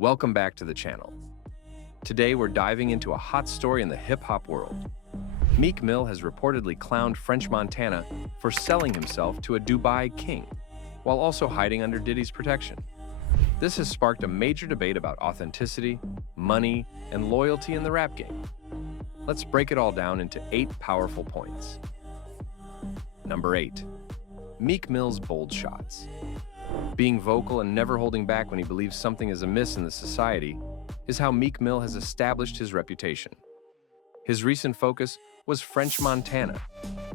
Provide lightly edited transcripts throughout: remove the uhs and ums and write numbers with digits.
Welcome back to the channel. Today we're diving into a hot story in the hip-hop world. Meek Mill has reportedly clowned French Montana for selling himself to a Dubai king, while also hiding under Diddy's protection. This has sparked a major debate about authenticity, money, and loyalty in the rap game. Let's break it all down into 8 powerful points. Number 8. Meek Mill's bold shots. Being vocal and never holding back when he believes something is amiss in the society is how Meek Mill has established his reputation. His recent focus was French Montana,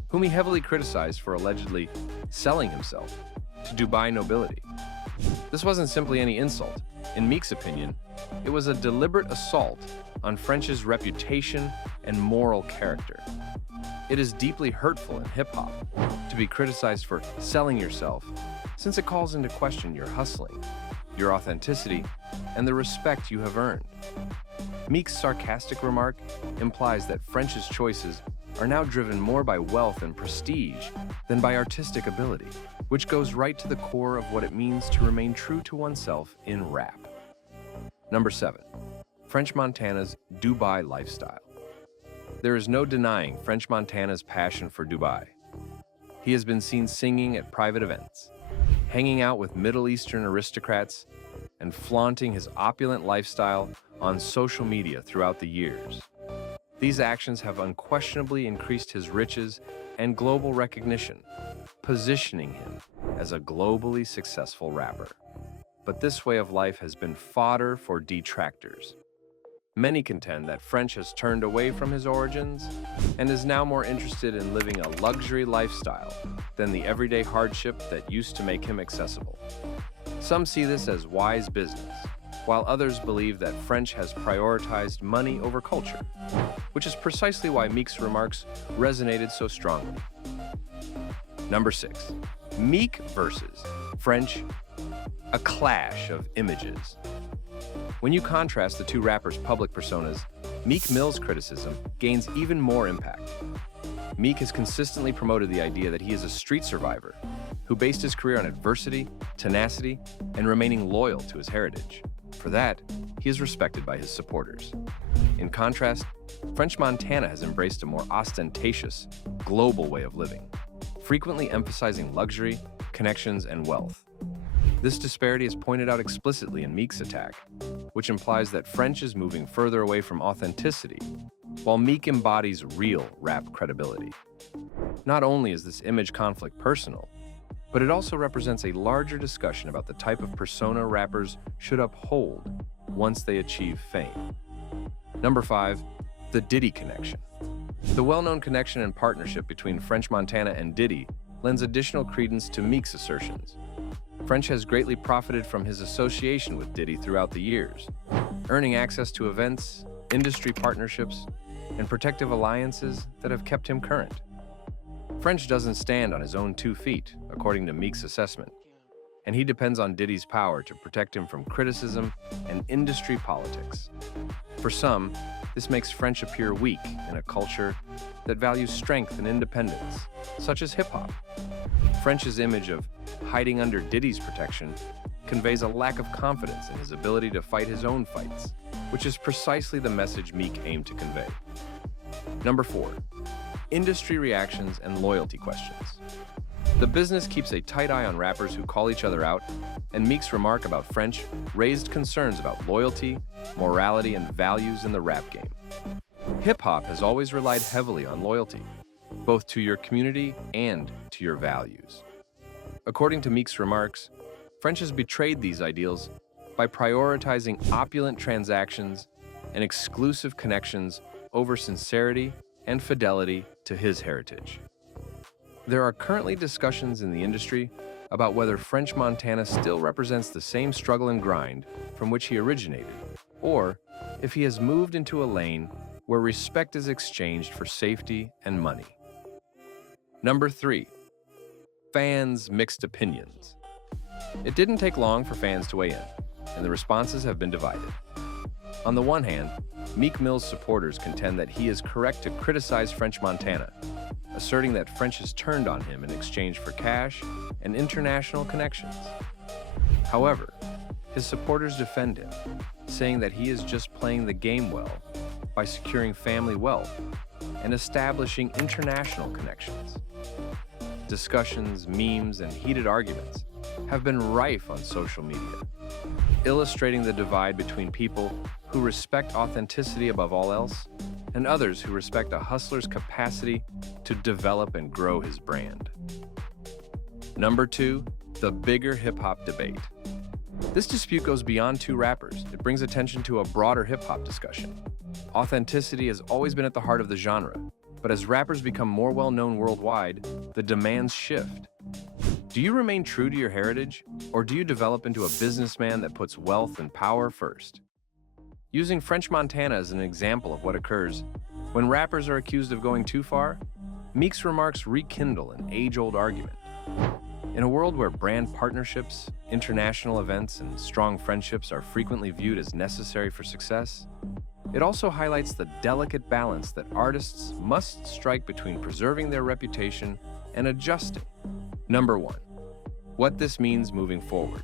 whom he heavily criticized for allegedly selling himself to Dubai nobility. This wasn't simply any insult. In Meek's opinion, it was a deliberate assault on French's reputation and moral character. It is deeply hurtful in hip-hop to be criticized for selling yourself, since it calls into question your hustling, your authenticity, and the respect you have earned. Meek's sarcastic remark implies that French's choices are now driven more by wealth and prestige than by artistic ability, which goes right to the core of what it means to remain true to oneself in rap. Number 7. French Montana's Dubai lifestyle. There is no denying French Montana's passion for Dubai. He has been seen singing at private events, hanging out with Middle Eastern aristocrats, and flaunting his opulent lifestyle on social media throughout the years. These actions have unquestionably increased his riches and global recognition, positioning him as a globally successful rapper. But this way of life has been fodder for detractors. Many contend that French has turned away from his origins and is now more interested in living a luxury lifestyle than the everyday hardship that used to make him accessible. Some see this as wise business, while others believe that French has prioritized money over culture, which is precisely why Meek's remarks resonated so strongly. Number 6. Meek versus French, a clash of images. When you contrast the two rappers' public personas, Meek Mill's criticism gains even more impact. Meek has consistently promoted the idea that he is a street survivor who based his career on adversity, tenacity, and remaining loyal to his heritage. For that, he is respected by his supporters. In contrast, French Montana has embraced a more ostentatious, global way of living, frequently emphasizing luxury, connections, and wealth. This disparity is pointed out explicitly in Meek's attack, which implies that French is moving further away from authenticity, while Meek embodies real rap credibility. Not only is this image conflict personal, but it also represents a larger discussion about the type of persona rappers should uphold once they achieve fame. Number 5. The Diddy connection. The well-known connection and partnership between French Montana and Diddy lends additional credence to Meek's assertions. French has greatly profited from his association with Diddy throughout the years, earning access to events, industry partnerships, and protective alliances that have kept him current. French doesn't stand on his own 2 feet, according to Meek's assessment, and he depends on Diddy's power to protect him from criticism and industry politics. For some, this makes French appear weak in a culture that values strength and independence, such as hip-hop. French's image of hiding under Diddy's protection conveys a lack of confidence in his ability to fight his own fights, which is precisely the message Meek aimed to convey. Number 4. Industry reactions and loyalty questions. The business keeps a tight eye on rappers who call each other out, and Meek's remark about French raised concerns about loyalty, morality, and values in the rap game. Hip-hop has always relied heavily on loyalty, both to your community and to your values. According to Meek's remarks, French has betrayed these ideals by prioritizing opulent transactions and exclusive connections over sincerity and fidelity to his heritage. There are currently discussions in the industry about whether French Montana still represents the same struggle and grind from which he originated, or if he has moved into a lane where respect is exchanged for safety and money. Number 3. Fans' mixed opinions. It didn't take long for fans to weigh in, and the responses have been divided. On the one hand, Meek Mill's supporters contend that he is correct to criticize French Montana, asserting that French has turned on him in exchange for cash and international connections. However, His supporters defend him, saying that he is just playing the game well by securing family wealth and establishing international connections. Discussions, memes, and heated arguments have been rife on social media, illustrating the divide between people who respect authenticity above all else and others who respect a hustler's capacity to develop and grow his brand. Number 2, the bigger hip-hop debate. This dispute goes beyond two rappers. It brings attention to a broader hip-hop discussion. Authenticity has always been at the heart of the genre, but as rappers become more well-known worldwide, the demands shift. Do you remain true to your heritage, or do you develop into a businessman that puts wealth and power first? Using French Montana as an example of what occurs when rappers are accused of going too far, Meek's remarks rekindle an age-old argument. In a world where brand partnerships, international events, and strong friendships are frequently viewed as necessary for success, it also highlights the delicate balance that artists must strike between preserving their reputation and adjusting. Number 1. What this means moving forward.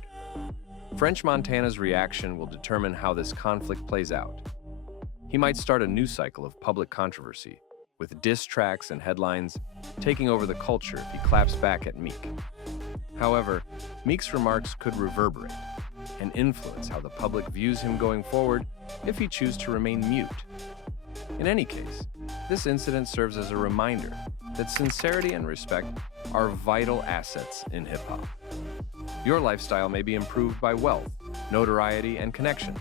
French Montana's reaction will determine how this conflict plays out. He might start a new cycle of public controversy, with diss tracks and headlines taking over the culture if he claps back at Meek. However, Meek's remarks could reverberate and influence how the public views him going forward if he chooses to remain mute. In any case, this incident serves as a reminder that sincerity and respect are vital assets in hip-hop. Your lifestyle may be improved by wealth, notoriety, and connections,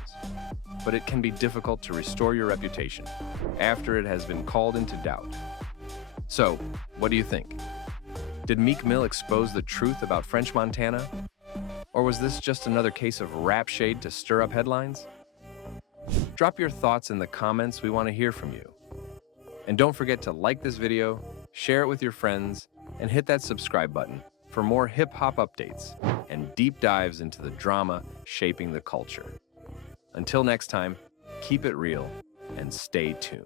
but it can be difficult to restore your reputation after it has been called into doubt. So, what do you think? Did Meek Mill expose the truth about French Montana? Or was this just another case of rap shade to stir up headlines? Drop your thoughts in the comments. We want to hear from you. And don't forget to like this video, share it with your friends, and hit that subscribe button for more hip-hop updates and deep dives into the drama shaping the culture. Until next time, keep it real and stay tuned.